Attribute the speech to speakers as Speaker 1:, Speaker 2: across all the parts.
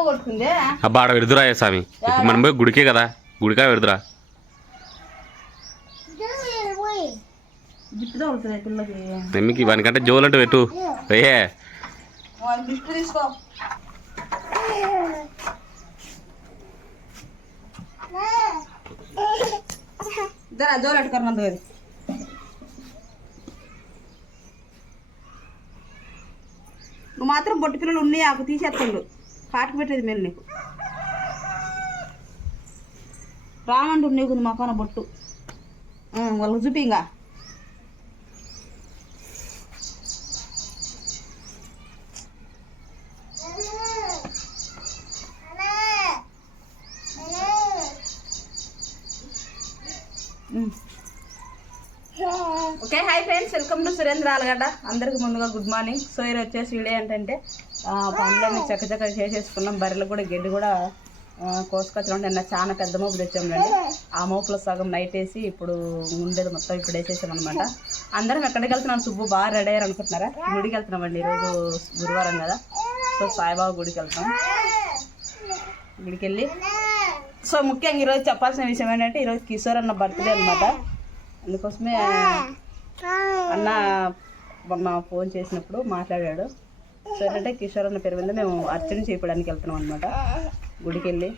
Speaker 1: పోగొట్టుకుందే
Speaker 2: అబ్బా ఆడ విడుదురా స్వామి? ఇప్పుడు మనం పోయి గుడికే కదా? గుడికా
Speaker 1: పిల్లకి
Speaker 2: నెమ్మికి వానికంటే జోలంటూ పెట్టు.
Speaker 1: అది. నువ్వు మాత్రం బొట్టు పిల్లలు ఉన్నాయి ఆకు తీసేస్తుండు. కాటుకు పెట్టేది మేలు నీకు. రామంటు నీకు మకాన బొట్టు. వాళ్ళకి చూపింగా okay hi friends welcome to Surendra Allagadda. అందరికి ముందుగా గుడ్ మార్నింగ్. సో ఈరోజు వచ్చేసి వీడియో ఏంటంటే పండ్లన్నీ పనులన్నీ చక్క చక్క చేసేసుకున్నాం. బర్రెలు కూడా గడ్డి కూడా కోసుకొచ్చిన కోసుకొచ్చినాం నిన్న చాలా పెద్ద మోపు తెచ్చామండి ఆ మోపులో సగం నైట్ వేసి ఇప్పుడు ఉండేది మొత్తం ఇప్పుడు వేసేసాం అనమాట అందరం ఎక్కడికి వెళ్తున్నాం? సుబ్బు బాగా రెడీ అయ్యారు అనుకుంటున్నారా? గుడికి వెళ్తున్నామండి ఈరోజు గురువారం కదా. సో సాయిబాబా గుడికి వెళ్తాం. గుడికి వెళ్ళి సో ముఖ్యంగా ఈరోజు చెప్పాల్సిన విషయం ఏంటంటే ఈరోజు కిషోర్ అన్న బర్త్డే అనమాట అందుకోసమే అన్న మొన్న ఫోన్ చేసినప్పుడు మాట్లాడాడు. సో ఏంటంటే కిషోర్ అన్న పేరు మీద మేము అర్చన చేయడానికి వెళ్తున్నాం అనమాట గుడికి వెళ్ళి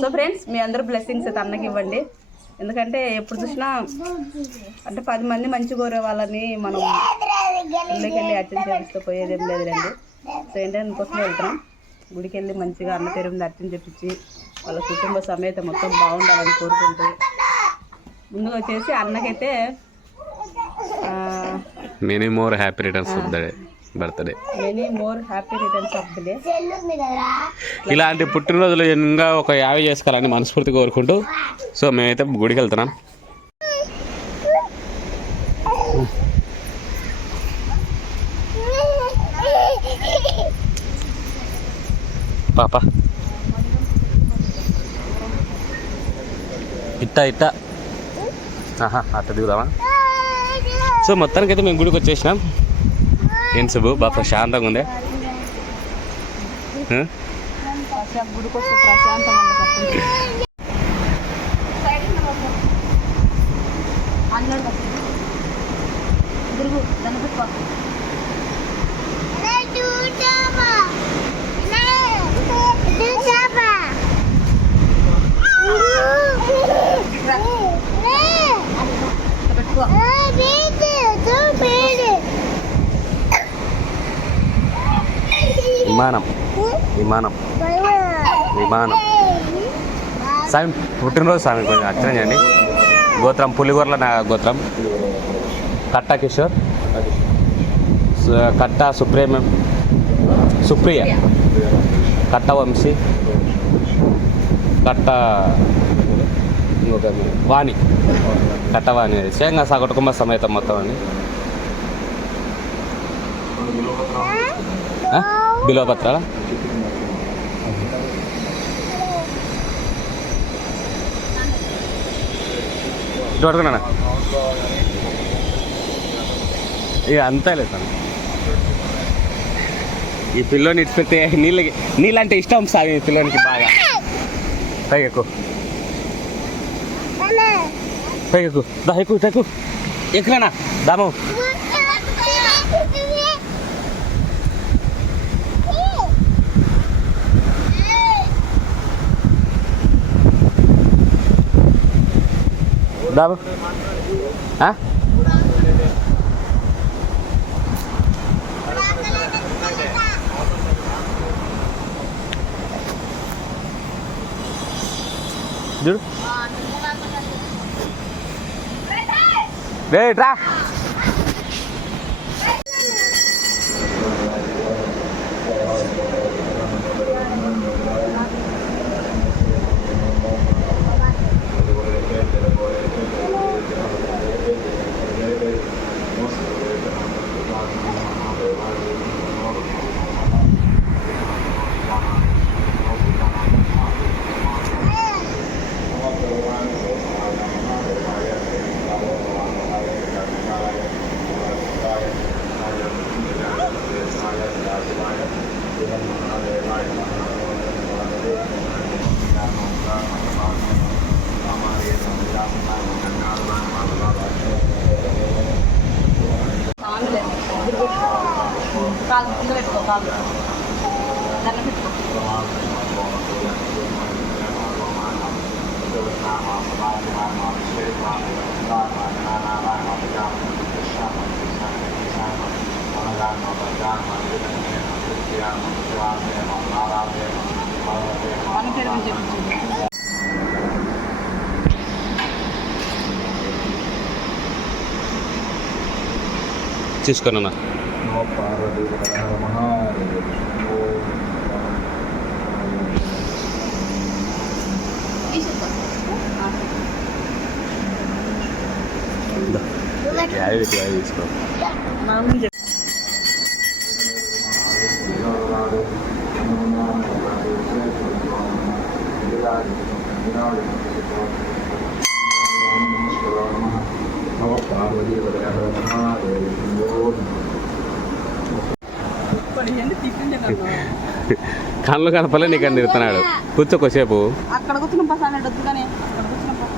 Speaker 1: సో ఫ్రెండ్స్ మీ అందరూ బ్లెస్సింగ్స్ అయితే అన్నకి ఇవ్వండి. ఎందుకంటే ఎప్పుడు చూసినా అంటే పది మంది మంచి కోరే వాళ్ళని మనం ఇళ్ళకి వెళ్ళి అర్చన చేపిస్తే పోయేది ఏం లేదులేండి. సో ఏంటంటే అందుకోసమే వెళ్తున్నాం. గుడికి వెళ్ళి మంచిగా అన్న పేరు మీద అర్చన చేపించి వాళ్ళ కుటుంబ సమేత మొత్తం బాగుండాలని కోరుకుంటూ ముందుగా వచ్చేసి అన్నకైతే
Speaker 2: many more happy returns of the day birthday. ఇలాంటి పుట్టినరోజులు ఇంకా ఒక యాభై చేసుకోవాలని మనస్ఫూర్తి కోరుకుంటూ సో మేమైతే గుడికి వెళ్తున్నాం. పాప. ఇట్ట ఇట్ట ఆహా అట్ట దిగుదామా? సో మొత్తానికైతే మేము గుడికి వచ్చేసినాం. ఏం సుబ్బు? బాగా ప్రశాంతంగా ఉంది? ఆ?
Speaker 1: గుడికి వస్తే ప్రశాంతంగా ఉండదు గురుగు దాన్ని పెట్టుకో పెట్టుకో
Speaker 2: విమానం. విమానం. విమానం. స్వామి పుట్టినరోజు స్వామి కొంచెం అర్చన చేయండి. గోత్రం పులిగొర్ల నా గోత్రం. కట్ట కిషోర్. కట్టా కట్ట సుప్రియ. కట్ట వంశీ. కట్ట వాణి. కట్టవాణి స్వయంగా సేంగా సా కుటుంబ సమేతం మొత్తం అని ఆ? బిలోపత్రాలా ఇటు పట్టుకున్నా ఇక అంతా లేదు సార్ ఈ పిల్లోని ఇచ్చిపెడితే నీళ్ళకి నీళ్ళంటే ఇష్టం సార్ ఈ పిల్లోనికి బాగా. పైకి ఎక్కు. పైకి ఎక్కు. దా ఎక్కు ఇటు ఎక్కువ ఎక్కువనా దాము. ఆ? చూడు రే
Speaker 1: కింద పెట్టుకో కాలు దండం పెట్టుకో మన పేరు గురించి చెప్పించు
Speaker 2: యాభై యాభై తీసుకో. కళ్ళు కనపలే నీకు అని తిరుగుతున్నాడు. కూర్చో కొద్దిసేపు.
Speaker 1: అక్కడ కూర్చున్న పస అన్నాడు వద్దు కానీ అక్కడ కూర్చున్న పస.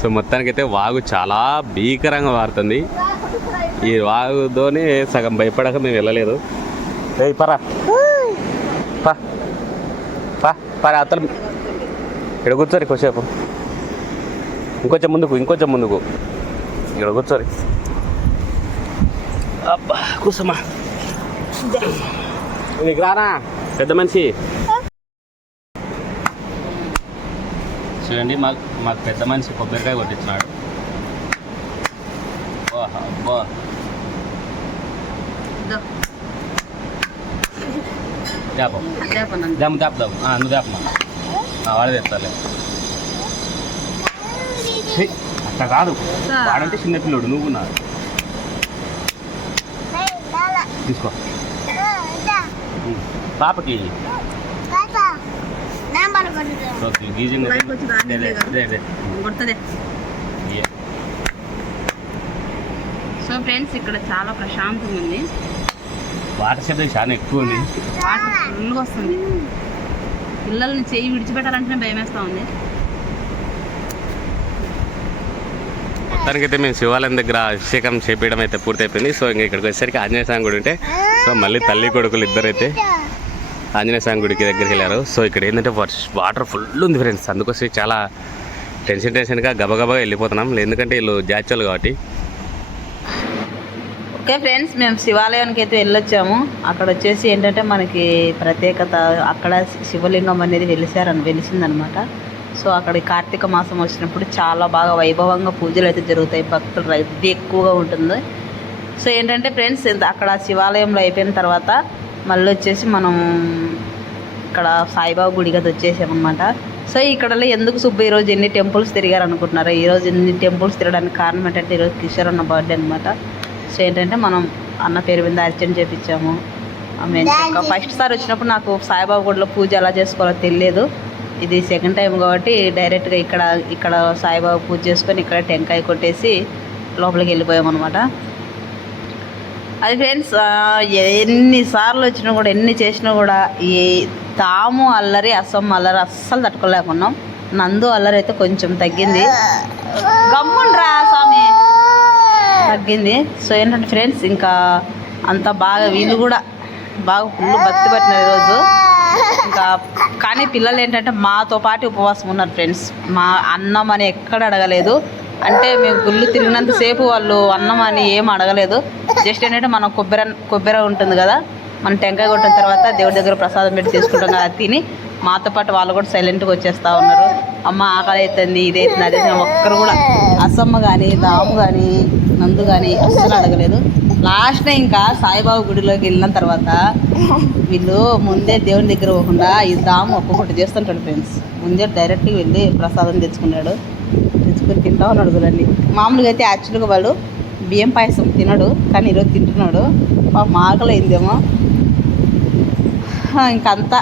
Speaker 2: సో మొత్తానికైతే వాగు చాలా భీకరంగా మారుతుంది. ఈ వాగుతోనే సగం భయపడక మేము వెళ్ళలేదు. ఏయ్ పరా. అతను ఇక్కడ కూర్చోరి కొద్దిసేపు. ఇంకొంచెం ముందుకు ఇంకొంచెం ముందుకు. ఇక్కడ కూర్చోరి. అబ్బా కూర్చోమా. నీకు రానా పెద్ద మనిషి? చూడండి మాకు మాకు పెద్ద మనిషి కొబ్బరికాయ కొట్టించినాడు. అబ్బో. దాపం. దాము నువ్వు దాపమా వాడే తెస్తాలే అట్లా కాదు. వాడంటే చిన్నపిల్లోడు నువ్వు నా తీసుకో. పాపకి ఓకే, గీజింగ్ అయితే-
Speaker 1: బయటకు వచ్చి రానిలే
Speaker 2: అదే,
Speaker 1: కదా.
Speaker 2: అదే, అదే.
Speaker 1: కొడుతుంది
Speaker 2: ఏ.
Speaker 1: సో ఫ్రెండ్స్ ఇక్కడ చాలా ప్రశాంతంగా ఉంది.
Speaker 2: వాటర్ శబ్దం చాలా ఎక్కువ ఉంది.
Speaker 1: వాటర్ ఫుల్గా వస్తుంది. పిల్లల్ని చేయి విడిచిపెట్టాలంటేనే భయం వేస్తూ ఉంది.
Speaker 2: మొత్తానికైతే మేము శివాలయం దగ్గర అభిషేకం చేపించడం అయితే పూర్తయిపోయింది. సో ఇంకా ఇక్కడికి వచ్చేసరికి ఆంజనేయ స్వామి గుడి ఉంటే సో మళ్ళీ తల్లి కొడుకులు ఇద్దరైతే ఆంజనేయ స్వామి గుడికి దగ్గరికి వెళ్ళారు. సో ఇక్కడ ఏంటంటే వాటర్ ఫుల్ ఉంది ఫ్రెండ్స్. అందుకోసం చాలా టెన్షన్ టెన్షన్గా గబగబా వెళ్ళిపోతున్నాం. ఎందుకంటే వీళ్ళు జాచువల్ కాబట్టి.
Speaker 1: ఓకే ఫ్రెండ్స్ మేము శివాలయానికి అయితే వెళ్ళొచ్చాము. అక్కడ వచ్చేసి ఏంటంటే మనకి ప్రత్యేకత అక్కడ శివలింగం అనేది వెలిసారని వెలిసిందనమాట. సో అక్కడ కార్తీక మాసం వచ్చినప్పుడు చాలా బాగా వైభవంగా పూజలు అయితే జరుగుతాయి. భక్తుల రద్దీ ఎక్కువగా ఉంటుంది. సో ఏంటంటే ఫ్రెండ్స్ అక్కడ శివాలయంలో అయిపోయిన తర్వాత మళ్ళీ వచ్చేసి మనం ఇక్కడ సాయిబాబా గుడికి అది వచ్చేసామన్నమాట. సో ఇక్కడ ఎందుకు సుబ్బు ఈరోజు ఎన్ని టెంపుల్స్ తిరిగారు అనుకుంటున్నారు ఈరోజు ఎన్ని టెంపుల్స్ తిరగడానికి కారణం ఏంటంటే ఈరోజు కిషోర్ అన్న బర్త్డే అనమాట సో ఏంటంటే మనం అన్న పేరు మీద అర్చన చేపించాము. ఫస్ట్ సారి వచ్చినప్పుడు నాకు సాయిబాబా గుడిలో పూజ ఎలా చేసుకోవాలో తెలియదు. ఇది సెకండ్ టైం కాబట్టి డైరెక్ట్గా ఇక్కడ ఇక్కడ సాయిబాబా పూజ చేసుకొని ఇక్కడ టెంకాయ కొట్టేసి లోపలికి వెళ్ళిపోయాం అనమాట అది ఫ్రెండ్స్ ఎన్నిసార్లు వచ్చినా కూడా ఎన్ని చేసినా కూడా ఈ తాము అల్లరి అసమ్మ అల్లరి అస్సలు తట్టుకోలేకున్నాం. నందు అల్లరి అయితే కొంచెం తగ్గింది. గమ్ముండ్రా స్వామి. తగ్గింది. సో ఏంటంటే ఫ్రెండ్స్ ఇంకా అంత బాగా వీళ్ళు కూడా బాగా ఫుల్ భక్తి పట్టినారు ఈరోజు. ఇంకా కానీ పిల్లలు ఏంటంటే మాతో పాటు ఉపవాసం ఉన్నారు ఫ్రెండ్స్. మా అన్నం అని ఎక్కడ అడగలేదు. అంటే మేము గుళ్ళు తిరిగినంతసేపు వాళ్ళు అన్నం అని ఏం అడగలేదు. జస్ట్ ఏంటంటే మనం కొబ్బరి కొబ్బరి ఉంటుంది కదా మనం టెంకాయ కొట్టిన తర్వాత దేవుడి దగ్గర ప్రసాదం పెట్టి తీసుకుంటాం కదా అది తిని మాతో పాటు వాళ్ళు కూడా సైలెంట్గా వచ్చేస్తూ ఉన్నారు. అమ్మ ఆకలి అవుతుంది ఇది అవుతుంది అదే అవుతుంది. ఒక్కరు కూడా అసమ్మ కానీ దాము కానీ నందు కానీ అస్సలు అడగలేదు. లాస్ట్ ఇంకా సాయిబాబా గుడిలోకి వెళ్ళిన తర్వాత వీళ్ళు ముందే దేవుని దగ్గర పోకుండా ఈ దాము ఒక్కొక్కటి చేస్తుంటాడు ఫ్రెండ్స్. ముందే డైరెక్ట్గా వెళ్ళి ప్రసాదం తెచ్చుకున్నాడు. తెచ్చుకొని తింటా ఉన్నాడు చూడండి మామూలుగా అయితే యాక్చువల్గా వాడు బియ్యం పాయసం తినడు కానీ ఈరోజు తింటున్నాడు. పాపం ఆకలి ఇంకంతా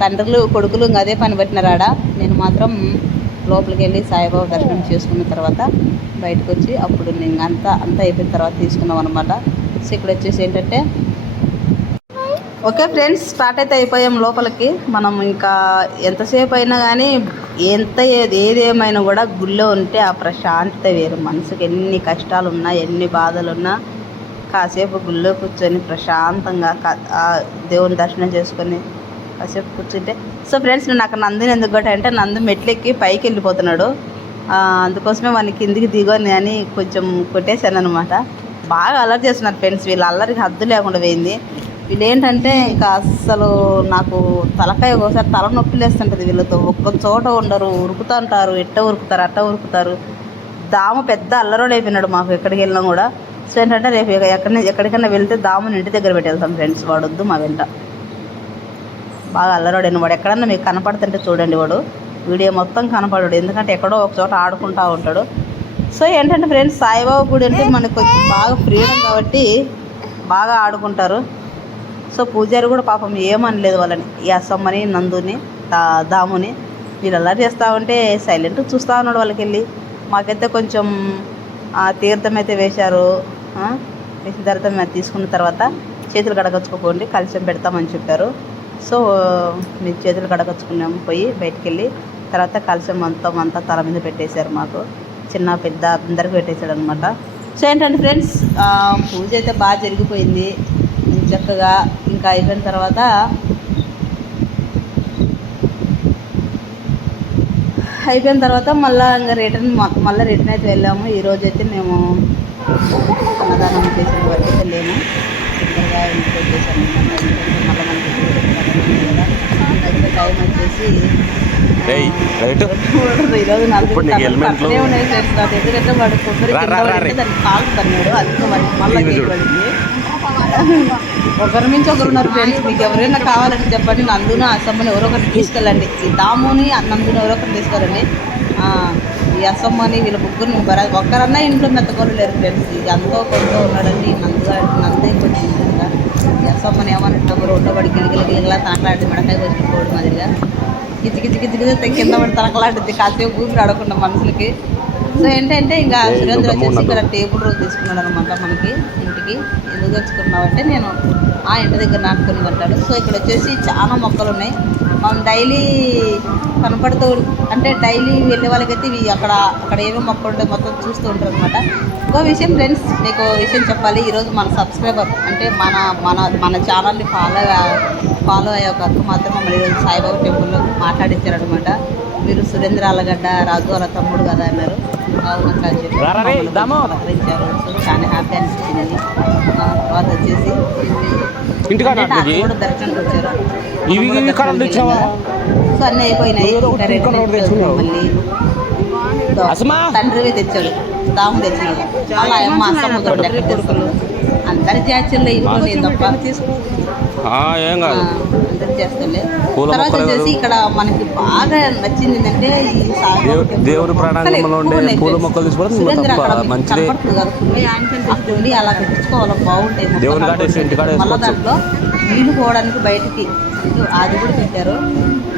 Speaker 1: తండ్రులు కొడుకులు ఇంక అదే పని పట్టినారాడ నేను మాత్రం లోపలికి వెళ్ళి సాయిబాబా దర్శనం చేసుకున్న తర్వాత బయటకు వచ్చి అప్పుడు నేను అంతా అంతా అయిపోయిన తర్వాత తీసుకున్నాం అనమాట సో ఇక్కడ వచ్చేసి ఏంటంటే ఓకే ఫ్రెండ్స్ స్టార్ట్ అయితే అయిపోయాం లోపలికి. మనం ఇంకా ఎంతసేపు అయినా కానీ ఎంత ఏది ఏదేమైనా కూడా గుళ్ళో ఉంటే ఆ ప్రశాంతత వేరు. మనసుకి ఎన్ని కష్టాలు ఉన్నా ఎన్ని బాధలు ఉన్నా కాసేపు గుళ్ళో కూర్చొని ప్రశాంతంగా కా- దేవుని దర్శనం చేసుకొని కాసేపు కూర్చుంటే. సో ఫ్రెండ్స్ నేను అక్కడ నందిని ఎందుకు కూడా అంటే నందు మెట్లెక్కి పైకి వెళ్ళిపోతున్నాడు. అందుకోసమే వాడిని కిందికి దిగని అని కొంచెం కొట్టేశాను అనమాట బాగా అల్లరి చేస్తున్నారు ఫ్రెండ్స్ వీళ్ళు అల్లరికి హద్దు లేకుండా పోయింది. వీళ్ళేంటంటే ఇంకా అస్సలు నాకు తలకాయ ఒకసారి తలనొప్పి లేస్తుంటుంది వీళ్ళతో. ఒక్క చోట ఉండరు. ఉరుకుతుంటారు ఎట్ట ఉరుకుతారు? అట్ట ఉరుకుతారు. దాము పెద్ద అల్లరోడు అయిపోయినాడు మాకు ఎక్కడికి వెళ్ళినా కూడా. సో ఏంటంటే రేపు ఎక్కడి ఎక్కడికైనా వెళ్తే దాముని ఇంటి దగ్గర పెట్టి వెళ్తాం ఫ్రెండ్స్. వాడొద్దు మా వెంట. బాగా అల్లరోడైన వాడు. ఎక్కడన్నా మీకు కనపడుతుంటే చూడండి వాడు. వీడియో మొత్తం కనపడాడు. ఎందుకంటే ఎక్కడో ఒక చోట ఆడుకుంటా ఉంటాడు. సో ఏంటంటే ఫ్రెండ్స్ సాయిబాబా గుడి అంటే మనకు కొంచెం బాగా ఫ్రీడమ్ కాబట్టి బాగా ఆడుకుంటారు. సో పూజారి కూడా పాపం ఏమనలేదు వాళ్ళని. ఈ అసమ్మని నందుని దా దాముని వీళ్ళు అలా చేస్తూ ఉంటే సైలెంట్ చూస్తూ ఉన్నాడు వాళ్ళకి వెళ్ళి మాకైతే కొంచెం తీర్థం అయితే వేశారు. వేసిన తర్వాత మేము తీసుకున్న తర్వాత చేతులు కడగచ్చుకోకండి కలిసి పెడతామని చెప్పారు. సో మేము చేతులు కడగచ్చుకున్నాము పోయి బయటికి వెళ్ళి తర్వాత కలిసం అంతా అంతా తల మీద పెట్టేశారు మాకు. చిన్న పెద్ద అందరికి పెట్టేశాడు అనమాట సో ఏంటంటే ఫ్రెండ్స్ పూజ అయితే బాగా జరిగిపోయింది. చక్కగా ఇంకా అయిపోయిన తర్వాత అయిపోయిన తర్వాత మళ్ళీ ఇంకా రిటర్న్ మళ్ళీ రిటర్న్ అయితే వెళ్ళాము. ఈరోజు అయితే మేము అన్నదానం చేసిన వరకు అయితే లేము. తొందరగా ఇంటికి వచ్చేసాము మళ్ళీ మనకి టైం వచ్చేసి. ఈరోజు
Speaker 2: నీకు
Speaker 1: పక్కనే ఉన్నాయి ఫ్రెండ్స్ నాకు ఎందుకంటే వాడు కొబ్బరి
Speaker 2: రా,
Speaker 1: కింద
Speaker 2: రా, రా,
Speaker 1: పడితే
Speaker 2: రే.
Speaker 1: దాన్ని కాలు తన్నాడు. అందుకే వాడికి మళ్ళీ. పడింది. ఒకరి నుంచి ఒకరు ఉన్నారు ఫ్రెండ్స్ మీకు ఎవరైనా కావాలని చెప్పండి. నందున అసమ్మని ఎవరో ఒకరిని తీసుకెళ్ళండి. ఈ దాముని నందుని ఎవరో ఒకరిని తీసుకెళ్ళండి. ఆ, ఈ అసమ్మని వీళ్ళ ముగ్గురు బరా ఒక్కరన్నా ఇంట్లో మెత్తకోరు లేరు ఫ్రెండ్స్ ఇది అంతో కొంత ఉన్నాడండి. నందు నందే కొంచెం ఇంకా ఈ అసమ్మని ఏమన్నట్టు ఉండబడి గిలిగిలి గిలిగిలా తాకలాడి మెడకాయ వచ్చిపోవడం మాదిరిగా. గిచ్చి గిచ్చి గిచ్చి కింద పడి తనకలాంటిది కాసేపు ఊపిరి ఆడకుండా మనుషులకి. సో ఏంటంటే ఇంకా సురేంద్ర వచ్చేసి ఇక్కడ. టేబుల్ రోజు తీసుకున్నాడు అనమాట మనకి ఇంటికి. ఎందుకు తెచ్చుకున్నావంటే నేను ఆ ఇంటి దగ్గర నాటుకొని పడ్డాడు సో ఇక్కడ వచ్చేసి చాలా మొక్కలు ఉన్నాయి. మనం డైలీ కనపడుతూ అంటే డైలీ వెళ్ళే వాళ్ళకైతే ఇవి అక్కడ అక్కడ ఏమేమి మొక్కలు ఉంటాయి మొత్తం చూస్తూ ఉంటారు అనమాట ఇంకో విషయం ఫ్రెండ్స్ మీకు విషయం చెప్పాలి. ఈరోజు మన సబ్స్క్రైబర్ అంటే మన మన మన ఛానల్ని ఫాలో ఫాలో అయ్యే ఒక అక్క మాత్రం మమ్మల్ని ఈరోజు సాయిబాబా టెంపుల్లో మాట్లాడించారు అనమాట మీరు సురేంద్ర అలగడ్డ రాజు వాళ్ళ తమ్ముడు కదా అన్నారు. అవును అక్క అని చెప్పి. పలకరించారు. సో చాలా హ్యాపీ అనిపించింది. తర్వాత వచ్చేసి కూడా వచ్చారు. సో అన్నీ అయిపోయినాయి. మళ్ళీ? తండ్రివే తెచ్చాడు. తాము తెచ్చినాడు చాలా అమ్మ అందరి ఇంట్లో నేను తప్ప.
Speaker 2: ఆ, ఏం కాదు.
Speaker 1: ఆ, అందరు చేస్తలే
Speaker 2: పూల
Speaker 1: తర్వాత వచ్చేసి ఇక్కడ మనకి బాగా నచ్చింది ఏంటంటే ఈ
Speaker 2: ప్రాణాంగంలో ఉండే? పూల. మొక్కలు తీసుకోవడం మంచిదే.
Speaker 1: అలా పెట్టించుకోవాలి బాగుంటాయి
Speaker 2: కాడ
Speaker 1: మళ్ళా. దాంట్లో నీళ్ళు పోవడానికి బయటికి అది కూడా పెట్టారు.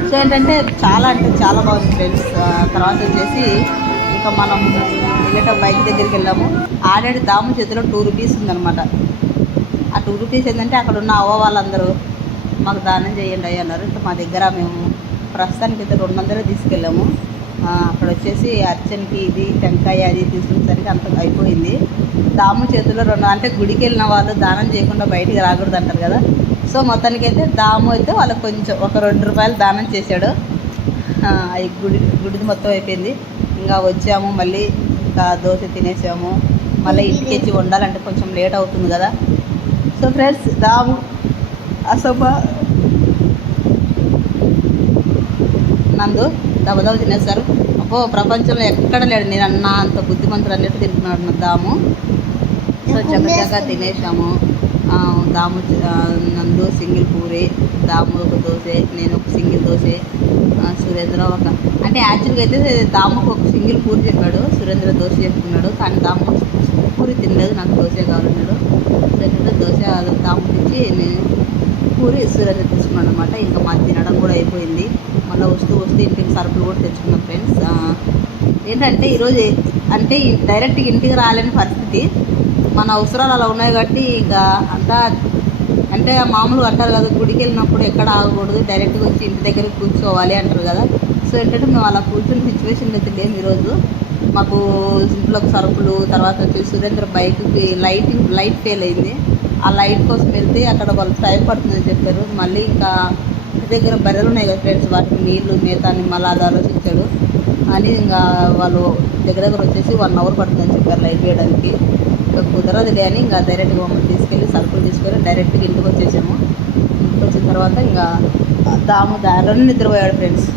Speaker 1: సో ఏంటంటే చాలా అంటే చాలా బాగుంది ఫ్రెండ్స్. తర్వాత వచ్చేసి ఇక మనం వెళ్ళేట బైక్ దగ్గరికి వెళ్ళాము. ఆల్రెడీ దాము చేతిలో టూ రూపీస్ ఉందన్నమాట. ఆ టూ రూపీస్ ఏంటంటే అక్కడ ఉన్న అవ్వ వాళ్ళందరూ మాకు దానం చేయండి అన్నారు. ఇంకా మా దగ్గర మేము ప్రస్తుతానికి అయితే రెండు వందలు తీసుకెళ్ళాము. అక్కడ వచ్చేసి అర్చనకి ఇది టెంకాయ అది తీసుకునేసరికి అంత అయిపోయింది. దాము చేతిలో రెండు అంటే గుడికి వెళ్ళిన వాళ్ళు దానం చేయకుండా బయటికి రాకూడదు అంటారు కదా. సో మొత్తానికి అయితే దాము అయితే వాళ్ళకి కొంచెం ఒక రెండు రూపాయలు దానం చేశాడు. అవి గుడి గుడిది మొత్తం అయిపోయింది. ఇంకా వచ్చాము మళ్ళీ ఇంకా దోశ తినేసాము. మళ్ళీ ఇంటికి వచ్చి వండాలంటే కొంచెం లేట్ అవుతుంది కదా. సో ఫ్రెండ్స్ దాము అసభ నందు దబదబ తినేస్తారు అబ్బో ప్రపంచంలో ఎక్కడ లేడు నేను అన్న అంత బుద్ధిమంతులు అన్నట్టు తింటున్నాడు నా దాము. సో చక్కగా తినేసాము దాము నందు సింగిల్ పూరి దాము ఒక దోశ నేను ఒక సింగిల్ దోశ సురేంద్ర ఒక. అంటే యాక్చువల్గా అయితే దాముకు ఒక సింగిల్ పూరి చెప్పాడు సురేంద్ర దోశ చెప్పుకున్నాడు కానీ దాము పూరి తినలేదు నాకు దోశ కావాలన్నాడు. సురేంద్ర దోశ దాము తెచ్చి నేను పూరి సురేంద్ర తెచ్చుకున్నాను అనమాట ఇంకా మా తినడం కూడా అయిపోయింది. మళ్ళీ వస్తూ వస్తూ ఇంటికి సరుకులు కూడా తెచ్చుకున్నాం ఫ్రెండ్స్. ఏంటంటే ఈరోజు అంటే డైరెక్ట్ ఇంటికి రాలేని పరిస్థితి. మన అవసరాలు అలా ఉన్నాయి కాబట్టి ఇంకా అంతా అంటే మామూలుగా అంటారు కదా గుడికి వెళ్ళినప్పుడు ఎక్కడ ఆగకూడదు డైరెక్ట్గా వచ్చి ఇంటి దగ్గర కూర్చోవాలి అంటారు కదా. సో ఏంటంటే మేము అలా కూర్చున్న సిచ్యువేషన్ అయితే లేము ఈరోజు. మాకు ఇంట్లోకి సరుకులు తర్వాత వచ్చి సురేంద్ర బైక్కి లైటింగ్ లైట్ ఫెయిల్ అయింది. ఆ లైట్ కోసం వెళ్తే అక్కడ వాళ్ళు టైం పడుతుందని చెప్పారు. మళ్ళీ ఇంకా దగ్గర బర్రెలు ఉన్నాయి కదా ఫ్రెండ్స్ వాటికి నీళ్ళు మేతాన్ని మళ్ళీ అది ఆలోచించాడు అని ఇంకా వాళ్ళు దగ్గర దగ్గర వచ్చేసి వన్ అవర్ పడుతుందని చెప్పారు లైట్ వేయడానికి. ఇంకా కుదరదులే అని ఇంకా డైరెక్ట్గా మమ్మల్ని తీసుకెళ్ళి సరుకులు తీసుకొని డైరెక్ట్గా ఇంటికి వచ్చేసాము. ఇంటికి వచ్చిన తర్వాత ఇంకా దాము దారిలోనే నిద్రపోయాడు ఫ్రెండ్స్.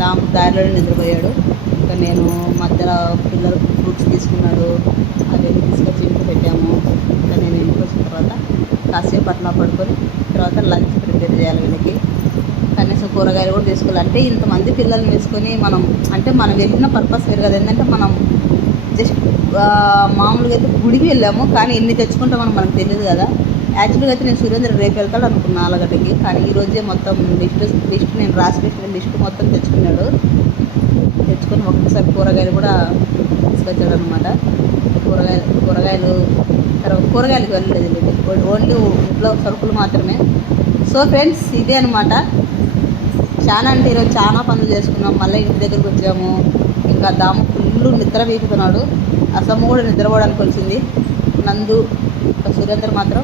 Speaker 1: దాము దారిలోనే నిద్రపోయాడు. ఇంకా నేను మధ్యలో పిల్లలు ఫ్రూట్స్ తీసుకున్నాడు అవన్నీ తీసుకొచ్చి ఇంటికి పెట్టాము. ఇంకా నేను ఇంటికి వచ్చిన తర్వాత కాసేపు అట్లా పడుకొని తర్వాత లంచ్ ప్రిపేర్ చేయాలి వీళ్ళకి. కనీసం కూరగాయలు కూడా తీసుకోవాలి. అంటే ఇంతమంది పిల్లల్ని వేసుకొని మనం అంటే మనం వెళ్ళిన పర్పస్ వేరు కదా. ఏంటంటే మనం జస్ట్ మామూలుగా అయితే గుడికి వెళ్ళాము కానీ ఎన్ని తెచ్చుకుంటామని మనకు తెలియదు కదా. యాక్చువల్గా అయితే నేను సురేంద్ర రేపు వెళ్తాడు అనుకున్నా అలాగటికి కానీ ఈ రోజే మొత్తం లిస్ట్ లిస్ట్ నేను రాసి పెట్టిన లిస్ట్ మొత్తం తెచ్చుకున్నాడు. తెచ్చుకొని ఒక్కసారి కూరగాయలు కూడా తీసుకొచ్చాడు అనమాట కూరగాయలు కూరగాయలు తర్వాత కూరగాయలకు వెళ్ళలేదు ఓన్లీ ఇంట్లో సరుకులు మాత్రమే. సో ఫ్రెండ్స్ ఇదే అనమాట చాలా అంటే ఈరోజు చాలా పనులు చేసుకున్నాం. మళ్ళీ ఇంటి దగ్గరికి వచ్చాము. ఇంకా దాము ఫుల్ నిద్ర వీపుతున్నాడు. అసమ్మ కూడా నిద్రపోవడానికి వచ్చింది. నందు ఇంకా సురేందర్ మాత్రం